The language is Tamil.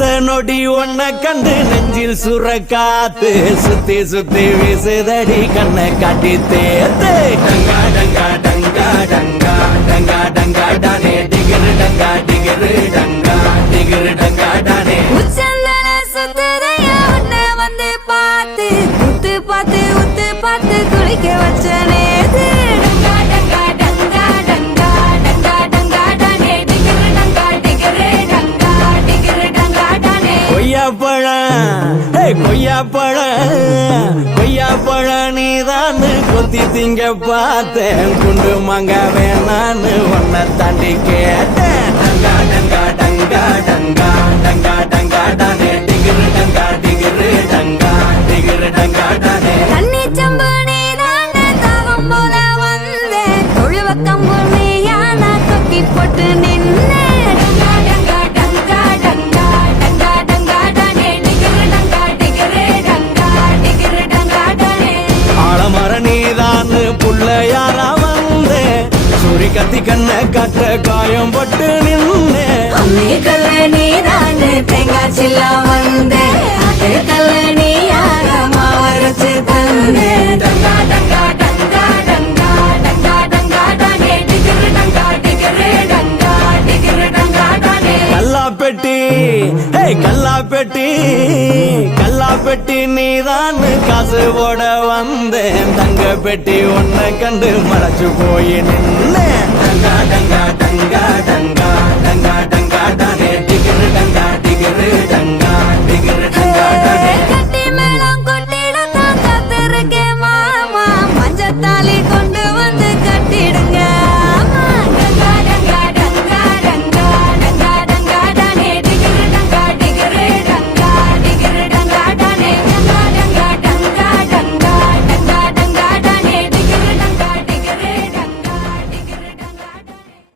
அடுத்த நொடி ஒன்ன கண்டு நெஞ்சில் சுரக்காத்து சுத்தி சுத்தி வீசுதடி கண்ணை காட்டி தேத்து டங்கா டங்கா டங்கா டங்கா டங்கா டங்கா டானே டிகிரு டங்கா டிகிரு டங்கா டிகிரு டங்கா டானே வந்து பார்த்து உத்து பார்த்து உத்து பார்த்து குளிக்க வச்ச நேது டங்கா டங்கா டங்கா டங்கா டங்கா டங்கா டானே டிகிரு டங்கா டிகிரு டங்கா டிகிரு டங்கா டானே கொய்யாப்பழம் நீதான் கொத்தி திங்க பார்த்தேன் குண்டு மாங்க வேணான்னு ஒன்ன தாண்டி கேட்டேன் டங்கா டங்கா டங்கா டங்கா டங்கா டங்கா டானே டிகிரு டங்கா டிகிரு டங்கா டிகிரு டங்கா டானே தண்ணி சம்பு நீதான் தாகம் போல வந்தேன் தொழுவ கம்பு நீயான தொக்கி போட்டு நின்னே டங்கா டங்கா டங்கா டங்கா டங்கா டங்கா டானே டிகிரு டங்கா டிகிரு டங்கா டிகிரு டங்கா டானே ஆலமர நீதான் புள்ளையாரா வந்தேன் சூரி கத்தி கண்ண காட்ட காயம் பட்டு நின்னே அம்மி கல்ல நீதான் தேங்காய் சில்லா வந்தேன் அதே கல்ல நீ யார மாவரைச்சு தந்தே டங்கா டங்கா டங்கா டங்கா டங்கா டங்கா டானே டிகிரு டங்கா டிகிரு டங்கா டிகிரு டங்கா டானே கல்லாப்பெட்டி நீதான் காசு போட வந்தேன் தங்க பெட்டி ஒன்ன கண்டு மறைச்சு போய் நின்னேன்